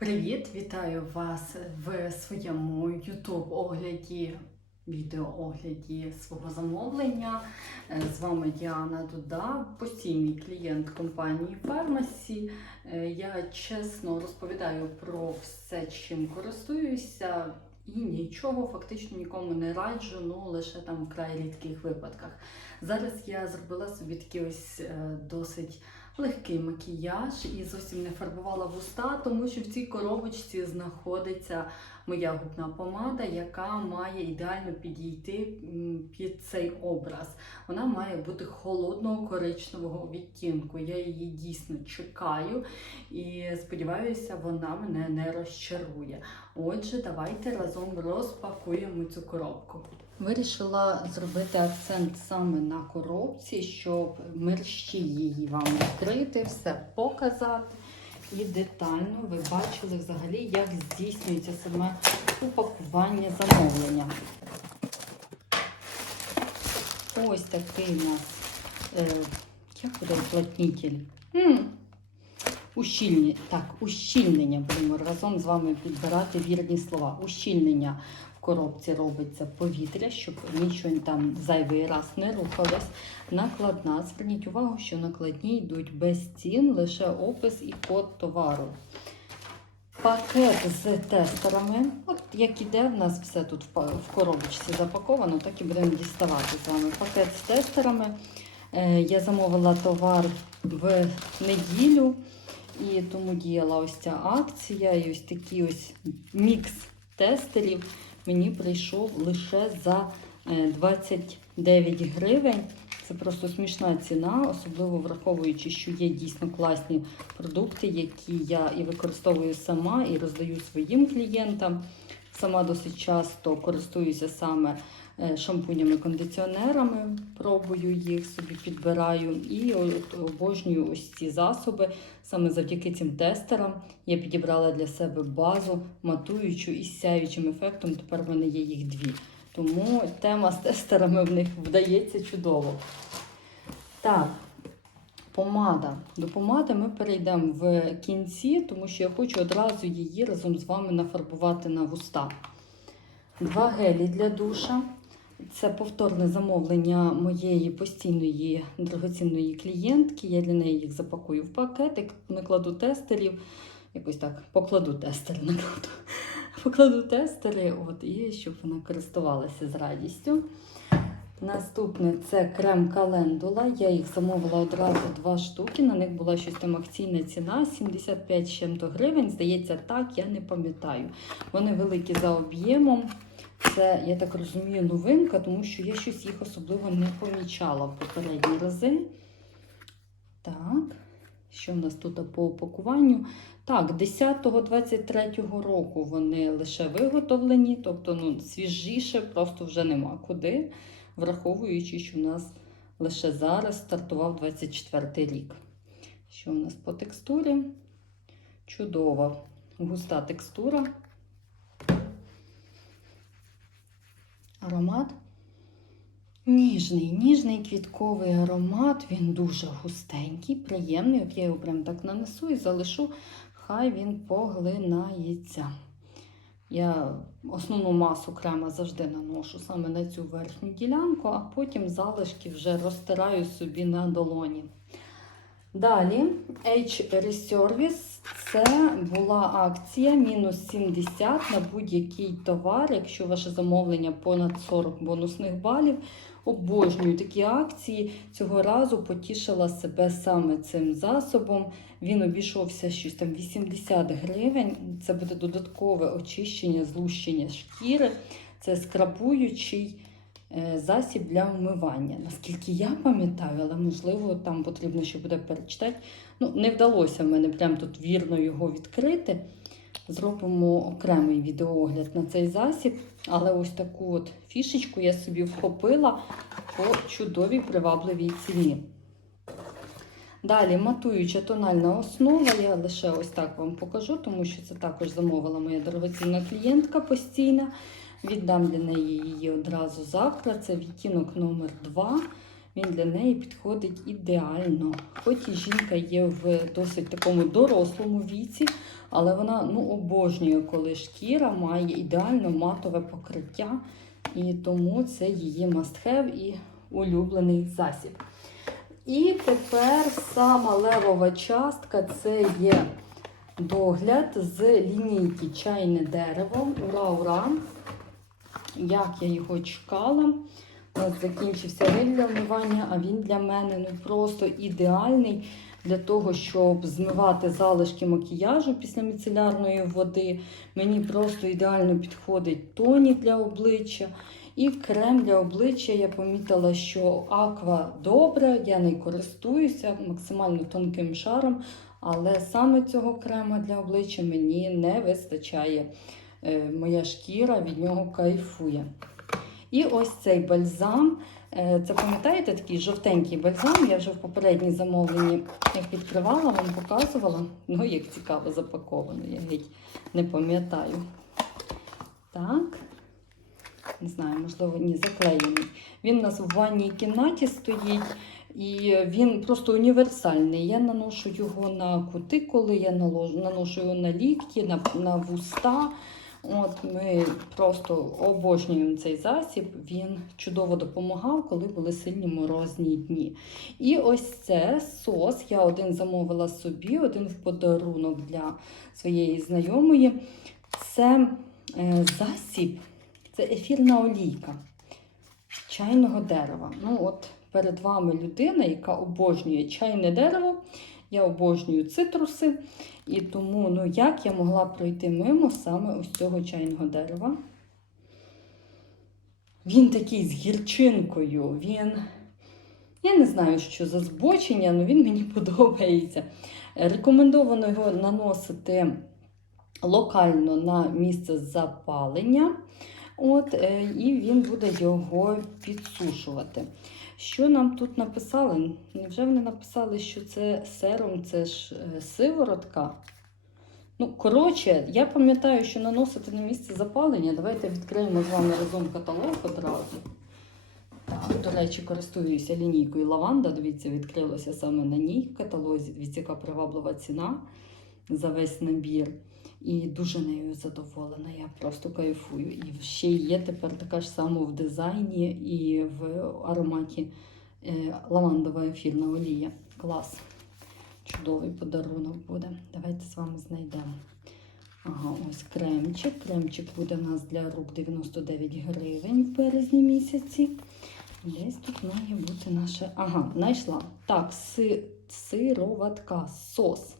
Привіт! Вітаю вас в своєму YouTube огляді, відеоогляді свого замовлення. Е, З вами Діана Дуда, постійний клієнт компанії Pharmacy. Е, Я чесно розповідаю про все, чим користуюся. І нічого фактично нікому не раджу, ну лише там в край рідких випадках. Зараз я зробила собі такий ось е, досить легкий макіяж і зовсім не фарбувала вуста, тому що в цій коробочці знаходиться моя губна помада, яка має ідеально підійти під цей образ. Вона має бути холодного коричневого відтінку. Я її дійсно чекаю і сподіваюся, вона мене не розчарує. Отже, давайте разом розпакуємо цю коробку. Вирішила зробити акцент саме на коробці, щоб мерщі її вам відкрити, все показати. І детально ви бачили взагалі, як здійснюється саме упакування замовлення. Ось такий у нас е, як буде уплотнитель? М, Ущільні, так, ущільнення будемо разом з вами підбирати вірні слова. Ущільнення коробці робиться повітря, щоб нічого там зайвий раз не рухалось. Накладна. Зверніть увагу, що накладні йдуть без цін, лише опис і код товару. Пакет з тестерами. От як іде, в нас все тут в коробочці запаковано, так і будемо діставати з вами. Пакет з тестерами. Е, Я замовила товар в неділю. І тому діяла ось ця акція. І ось такий ось мікс тестерів мені прийшов лише за е, 29 гривень. Це просто смішна ціна, особливо враховуючи, що є дійсно класні продукти, які я і використовую сама, і роздаю своїм клієнтам. Сама досить часто користуюся саме е, шампунями, кондиціонерами, пробую їх собі підбираю і обожнюю ось ці засоби. Саме завдяки цим тестерам я підібрала для себе базу, матуючу із сяючим ефектом. Тепер в мене є їх дві. Тому тема з тестерами в них вдається чудово. Так, помада. До помади ми перейдемо в кінці, тому що я хочу одразу її разом з вами нафарбувати на вуста. Два гелі для душа. Це повторне замовлення моєї постійної дорогоцінної клієнтки. Я для неї їх запакую в пакетик, накладу тестерів. Якось так покладу тестери, накладу. Покладу тестери, от, і щоб вона користувалася з радістю. Наступне це крем календула. Я їх замовила одразу два штуки. На них була щось там акційна ціна 75 чим-то гривень. Здається, так, я не пам'ятаю. Вони великі за об'ємом. Це, я так розумію, новинка, тому що я щось їх особливо не помічала в попередні рази. Так, що в нас тут по упакуванню? Так, 10-23 року вони лише виготовлені, тобто ну, свіжіше просто вже нема куди, враховуючи, що в нас лише зараз стартував 24 рік. Що в нас по текстурі? Чудова, густа текстура. Аромат. Ніжний, ніжний квітковий аромат, він дуже густенький, приємний. От я його прям так нанесу і залишу, хай він поглинається. Я основну масу крема завжди наношу саме на цю верхню ділянку, а потім залишки вже розтираю собі на долоні. Далі H Reservice це була акція мінус 70 на будь-який товар, якщо ваше замовлення понад 40 бонусних балів. Обожнюю такі акції. Цього разу потішила себе саме цим засобом. Він обійшовся щось там 80 гривень. Це буде додаткове очищення, злущення шкіри. Це скрабуючий засіб для вмивання. Наскільки я пам'ятаю, але можливо там потрібно ще буде перечитати. Ну, не вдалося в мене прям тут вірно його відкрити. Зробимо окремий відеоогляд на цей засіб, але ось таку от фішечку я собі вхопила по чудовій привабливій ціні. Далі матуюча тональна основа. Я лише ось так вам покажу, тому що це також замовила моя дорогоцінна клієнтка постійна. Віддам для неї її одразу завтра. Це відтінок номер 2 він для неї підходить ідеально. Хоч і жінка є в досить такому дорослому віці, але вона ну, обожнює, коли шкіра має ідеально матове покриття, і тому це її must-have і улюблений засіб. І тепер сама левова частка це є догляд з лінійки чайне дерево. Ура, ура! Як я його чекала. Закінчився гель для вмивання, а він для мене ну, просто ідеальний для того, щоб змивати залишки макіяжу після міцелярної води. Мені просто ідеально підходить тонік для обличчя. І крем для обличчя я помітила, що аква добре, я не користуюся максимально тонким шаром, але саме цього крема для обличчя мені не вистачає. Е, Моя шкіра від нього кайфує. І ось цей бальзам. е, Це пам'ятаєте такий жовтенький бальзам? Я вже в попередній замовленні відкривала, вам показувала. Ну, як цікаво запаковано, я геть не пам'ятаю. Так. Не знаю, можливо, ні, заклеєний. Він у нас в ванній кімнаті стоїть, і він просто універсальний. Я наношу його на кутикули, я наношу його на лікті, на, на вуста. От Ми просто обожнюємо цей засіб. Він чудово допомагав, коли були сильні морозні дні. І ось це сос. Я один замовила собі, один в подарунок для своєї знайомої. Це е, засіб, це ефірна олійка чайного дерева. Ну, от перед вами людина, яка обожнює чайне дерево. Я обожнюю цитруси, і тому ну, як я могла пройти мимо саме ось цього чайного дерева. Він такий з гірчинкою, він. Я не знаю, що за збочення, але він мені подобається. Рекомендовано його наносити локально на місце запалення. От, е, і він буде його підсушувати. Що нам тут написали? Невже вони написали, що це серум, це ж е, сиворотка? Ну, коротше, я пам'ятаю, що наносити на місце запалення. Давайте відкриємо з вами разом каталог одразу. Так, до речі, користуюся лінійкою лаванда. Дивіться, відкрилося саме на ній в каталозі. Дивіться, яка приваблива ціна за весь набір. І дуже нею задоволена. Я просто кайфую. І ще є тепер така ж сама в дизайні і в ароматі е, лавандова ефірна олія. Клас. Чудовий подарунок буде. Давайте з вами знайдемо. Ага, ось кремчик. Кремчик буде у нас для рук 99 гривень в березні місяці. Десь тут має бути наше. Ага, знайшла. Так, си... сироватка, сос.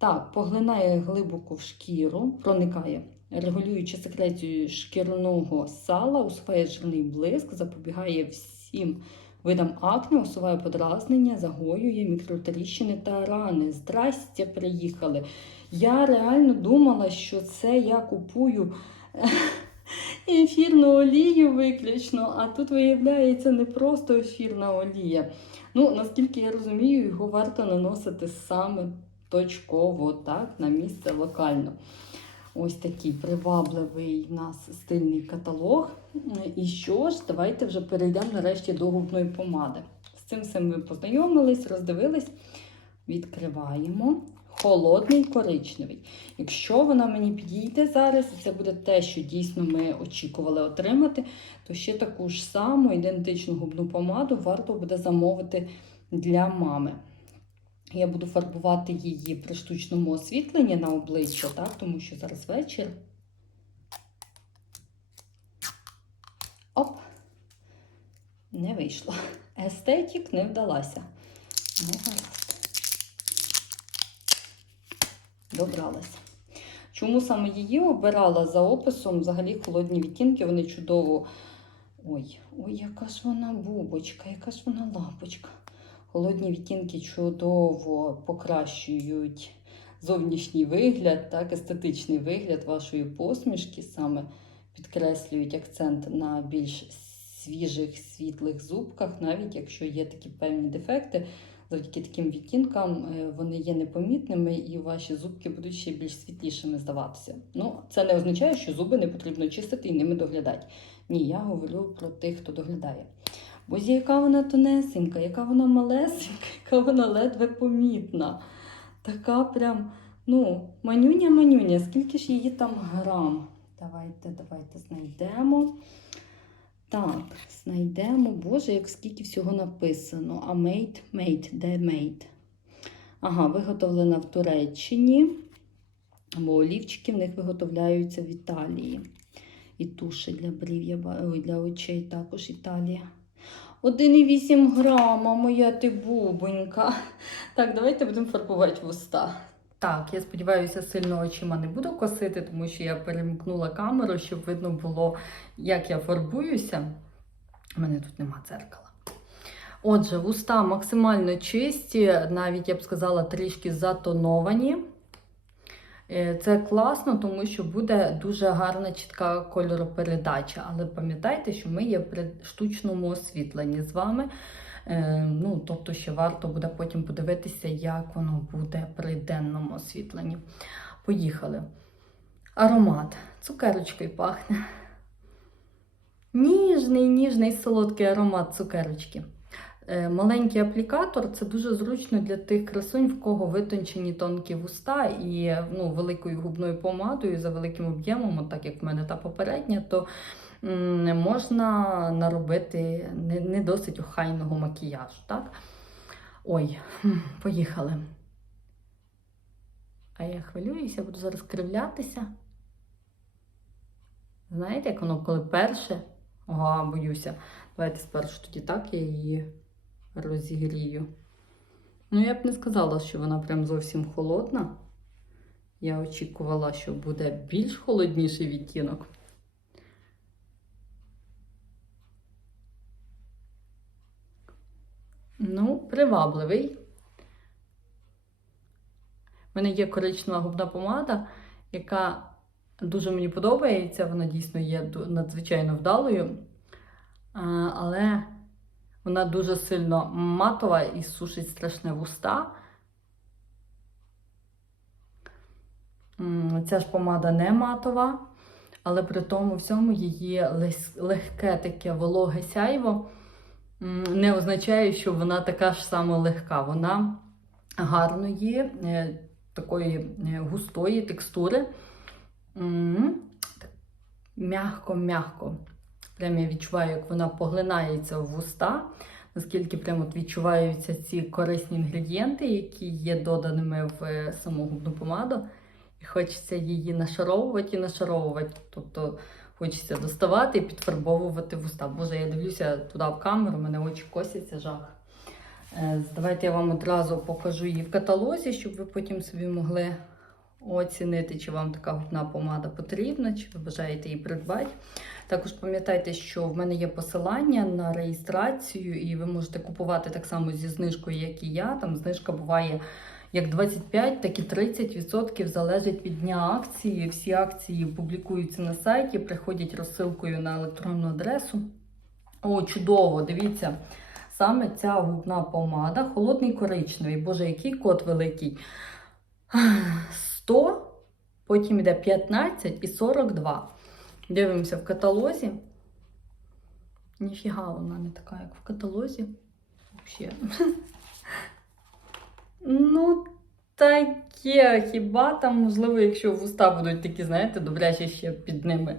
Так, поглинає глибоко в шкіру, проникає, регулюючи секрецію шкірного сала, усуває жирний блиск, запобігає всім видам акне, усуває подразнення, загоює мікротріщини та рани. Здрастя, приїхали. Я реально думала, що це я купую ефірну олію виключно, а тут виявляється не просто ефірна олія. Ну, наскільки я розумію, його варто наносити саме точково, так, на місце локально. Ось такий привабливий у нас стильний каталог. І що ж, давайте вже перейдемо нарешті до губної помади. З цим всім ми познайомились, роздивились. Відкриваємо. Холодний коричневий. Якщо вона мені підійде зараз, і це буде те, що дійсно ми очікували отримати, то ще таку ж саму ідентичну губну помаду варто буде замовити для мами. Я буду фарбувати її при штучному освітленні на обличчя, так, тому що зараз вечір. Оп, не вийшло. Естетік не вдалася. Ну, гаразд. Добралася. Чому саме її обирала за описом? Взагалі холодні відтінки, вони чудово. Ой, ой, яка ж вона бубочка, яка ж вона лапочка. Холодні відтінки чудово покращують зовнішній вигляд, так, естетичний вигляд вашої посмішки, саме підкреслюють акцент на більш свіжих світлих зубках, навіть якщо є такі певні дефекти. Завдяки таким відтінкам е, вони є непомітними і ваші зубки будуть ще більш світлішими здаватися. Ну, це не означає, що зуби не потрібно чистити і ними доглядати. Ні, я говорю про тих, хто доглядає. Боже, яка вона тонесенька, яка вона малесенька, яка вона ледве помітна. Така прям, ну, манюня-манюня, скільки ж її там грам? Давайте, давайте знайдемо. Так, знайдемо. Боже, як скільки всього написано. А made, made, де made? Ага, виготовлена в Туреччині. Бо олівчики в них виготовляються в Італії. І туші для брів, я ба- ой, для очей також Італія. 1,8 грама, моя ти бубонька. Так, давайте будемо фарбувати вуста. Так, я сподіваюся, сильно очима не буду косити, тому що я перемкнула камеру, щоб видно було, як я фарбуюся. У мене тут нема дзеркала. Отже, вуста максимально чисті, навіть я б сказала, трішки затоновані. Е, Це класно, тому що буде дуже гарна чітка кольоропередача. Але пам'ятайте, що ми є при штучному освітленні з вами. Е, Ну, тобто, ще варто буде потім подивитися, як воно буде при денному освітленні. Поїхали. Аромат. Цукерочкою пахне. Ніжний, ніжний солодкий аромат цукерочки. Е, Маленький аплікатор це дуже зручно для тих красунь, в кого витончені тонкі вуста і ну, великою губною помадою за великим об'ємом, так як в мене та попередня, то можна наробити не, не досить охайного макіяжу. Так? Ой, поїхали. А я хвилююся, буду зараз кривлятися. Знаєте, як воно коли перше? Ага, боюся. Давайте спершу тоді так я її розігрію. Ну, я б не сказала, що вона прям зовсім холодна. Я очікувала, що буде більш холодніший відтінок. Ну, привабливий. У мене є коричнева губна помада, яка дуже мені подобається. Вона дійсно є надзвичайно вдалою. Але вона дуже сильно матова і сушить страшне вуста. Ця ж помада не матова, але при тому всьому її легке таке вологе сяйво не означає, що вона така ж сама легка. Вона гарної, е, такої е, густої текстури. Мягко-мягко. Прям я відчуваю, як вона поглинається в вуста, наскільки прямо от відчуваються ці корисні інгредієнти, які є доданими в е, саму губну помаду. І хочеться її нашаровувати і нашаровувати. Тобто хочеться доставати і підфарбовувати вуста. Боже, я дивлюся туди в камеру, мене очі косяться жах. Е, Давайте я вам одразу покажу її в каталозі, щоб ви потім собі могли оцінити, чи вам така губна помада потрібна, чи ви бажаєте її придбати. Також пам'ятайте, що в мене є посилання на реєстрацію, і ви можете купувати так само зі знижкою, як і я. Там знижка буває як 25, так і 30% залежить від дня акції. Всі акції публікуються на сайті, приходять розсилкою на електронну адресу. О, чудово! Дивіться, саме ця губна помада, холодний коричневий. Боже, який код великий. 100, потім йде 15 і 42. Дивимося в каталозі. Ніфіга вона не така, як в каталозі. Взагалі. Ну, таке. Хіба там, можливо, якщо вуста будуть такі, знаєте, добряче ще під ними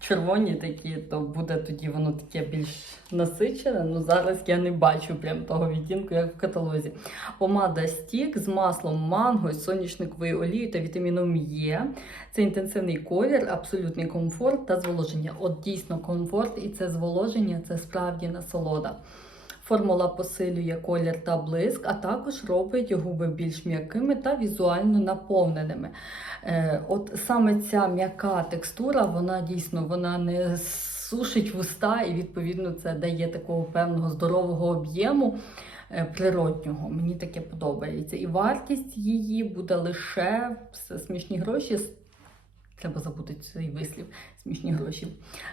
червоні такі, то буде тоді воно таке більш насичене. Ну зараз я не бачу прям того відтінку, як в каталозі. Помада стік з маслом манго, з соняшниковою олією та вітаміном Е. Це інтенсивний колір, абсолютний комфорт та зволоження. От дійсно комфорт і це зволоження це справді насолода. Формула посилює колір та блиск, а також робить губи більш м'якими та візуально наповненими. Е, от саме ця м'яка текстура, вона дійсно вона не сушить вуста, і відповідно це дає такого певного здорового об'єму е, природнього. Мені таке подобається. І вартість її буде лише смішні гроші. Треба забути цей вислів, смішні гроші.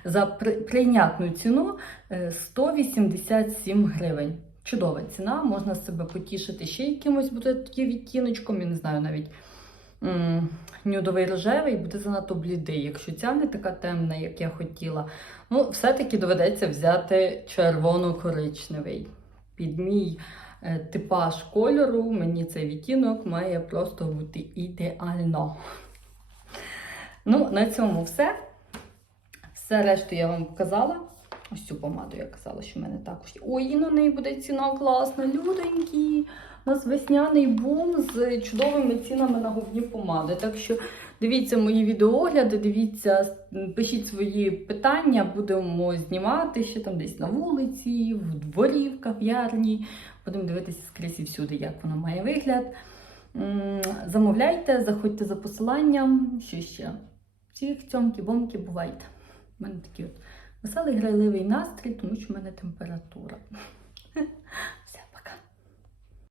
За прийнятну ціну е, 187 гривень. Чудова ціна, можна себе потішити ще якимось буде відтіночком, я не знаю навіть. м, нюдовий рожевий, буде занадто блідий. Якщо ця не така темна, як я хотіла, ну, все-таки доведеться взяти червоно-коричневий. Під мій е, типаж кольору мені цей відтінок має просто бути ідеально. Ну, на цьому все. Все решту я вам показала. Ось цю помаду я казала, що в мене також. Ой, і на неї буде ціна класна, люденькі. У нас весняний бум з чудовими цінами на губні помади. Так що дивіться мої відеоогляди, дивіться, пишіть свої питання, будемо знімати ще там десь на вулиці, в дворі, в кав'ярні. Будемо дивитися скрізь і всюди, як воно має вигляд. Замовляйте, заходьте за посиланням. Що ще? Всіх цьомки, бомки бувають. У мене такий от веселий грайливий настрій, тому що в мене температура.